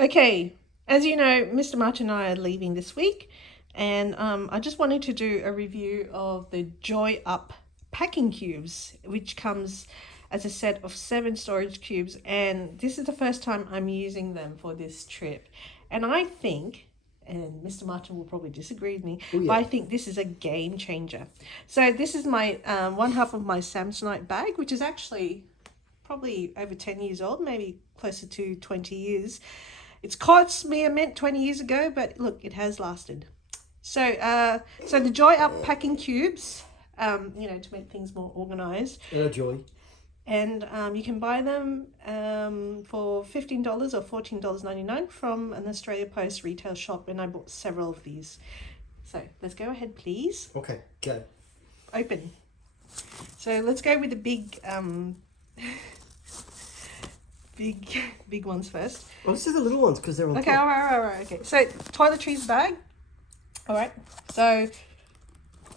Okay, as you know, Mr. Martin and I are leaving this week, and I just wanted to do a review of the Joyup packing cubes, which comes as a set of 7 storage cubes, and this is the first time I'm using them for this trip. And I think, and Mr. Martin will probably disagree with me, but I think this is a game changer. So this is my one half of my Samsonite bag, which is actually probably over 10 years old, maybe closer to 20 years. It's cost me a mint 20 years ago, but look, it has lasted. So the Joyup packing cubes, to make things more organized. Joy. And you can buy them for $15 or $14.99 from an Australia Post retail shop, and I bought several of these. So let's go ahead, please. Okay, go. Open. So let's go with the big big ones first. Well, let's do the little ones because they're on Okay, top. all right. Okay, so toiletries bag. All right. So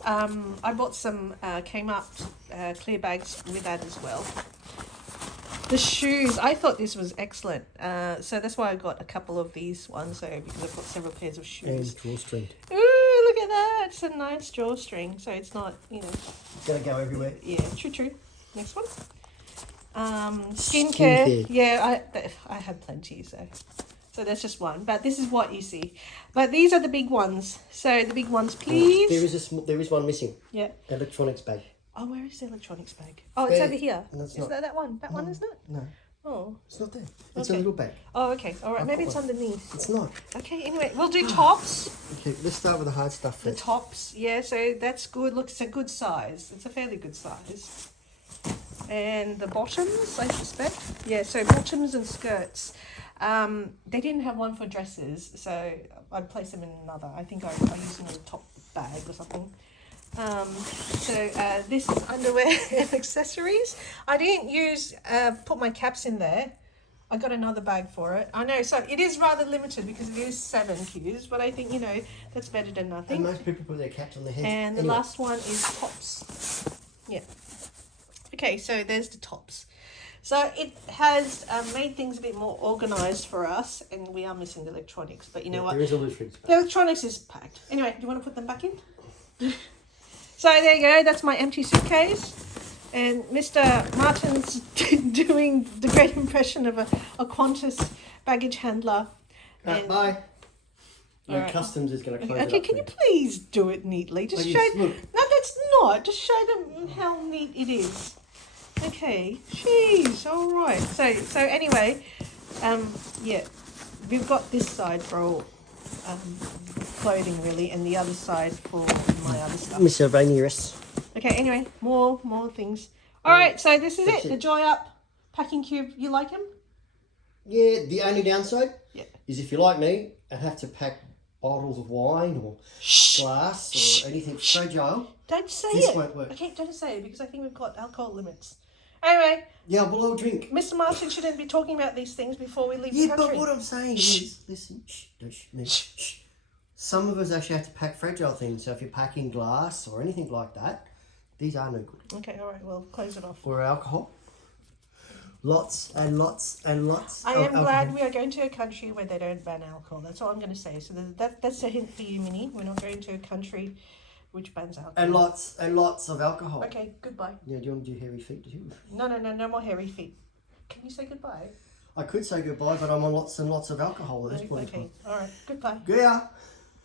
I bought some Kmart clear bags with that as well. The shoes, I thought this was excellent. So that's why I got a couple of these ones. So because I've got several pairs of shoes. And drawstring. Ooh, look at that! It's a nice drawstring. So it's not, Gonna go everywhere. Yeah, true. Next one. Skincare. Yeah, I have plenty, so that's just one. But this is what you see. But these are the big ones. So the big ones, please. There is one missing. Yeah. Electronics bag. Oh, where is the electronics bag? Oh, it's over here. Is not, that one? That one, isn't it? No. Oh. It's not there. It's Okay. a little bag. Oh, okay. All right. Maybe it's underneath. It's not. Okay. Anyway, we'll do tops. Okay, let's start with the hard stuff The first. tops. Yeah. So that's good. Look, it's a good size. It's a fairly good size. And the bottoms, I suspect. Yeah, so bottoms and skirts. They didn't have one for dresses, so I'd place them in another. I think I used them in a top bag or something. This is underwear and accessories. I didn't put my caps in there. I got another bag for it. I know, so it is rather limited because it is 7 cubes, but I think, that's better than nothing. And most people put their caps on their heads. And the last one is tops. Yeah. Okay, so there's the tops. So it has made things a bit more organised for us, and we are missing the electronics. But you know what? There is a electronics bag. The electronics is packed. Anyway, do you want to put them back in? So there you go. That's my empty suitcase. And Mr. Martin's doing the great impression of a Qantas baggage handler. Bye. No, Alright. Customs is going to close Okay, it up can you please do it neatly? Just show. look. No, that's not. Just show them how neat it is. Okay. Jeez. All right. So anyway, yeah, we've got this side for all clothing really, and the other side for my other stuff. Miscellaneous. Okay. Anyway, more things. All right. So this is That's it. The Joyup packing cube. You like him? Yeah, the only downside Yeah. is if you're like me and have to pack bottles of wine or glass or anything fragile. Don't say This it. won't work. Okay, don't say it because I think we've got alcohol limits. Anyway, Yeah, well, I'll drink. Mr. Martin shouldn't be talking about these things before we leave the Yeah, country. but what I'm saying is, listen, shh. Some of us actually have to pack fragile things. So if you're packing glass or anything like that, these are no good. Okay, all right, well, close it off. Or alcohol. Lots and lots and lots. I of am alcohol. glad we are going to a country where they don't ban alcohol. That's all I'm going to say. So that's a hint for you, Minnie. We're not going to a country which bans alcohol. And lots of alcohol. Okay, goodbye. Yeah, do you want to do hairy feet too? No more hairy feet. Can you say goodbye? I could say goodbye, but I'm on lots and lots of alcohol at this point. Okay, all right, goodbye. Yeah.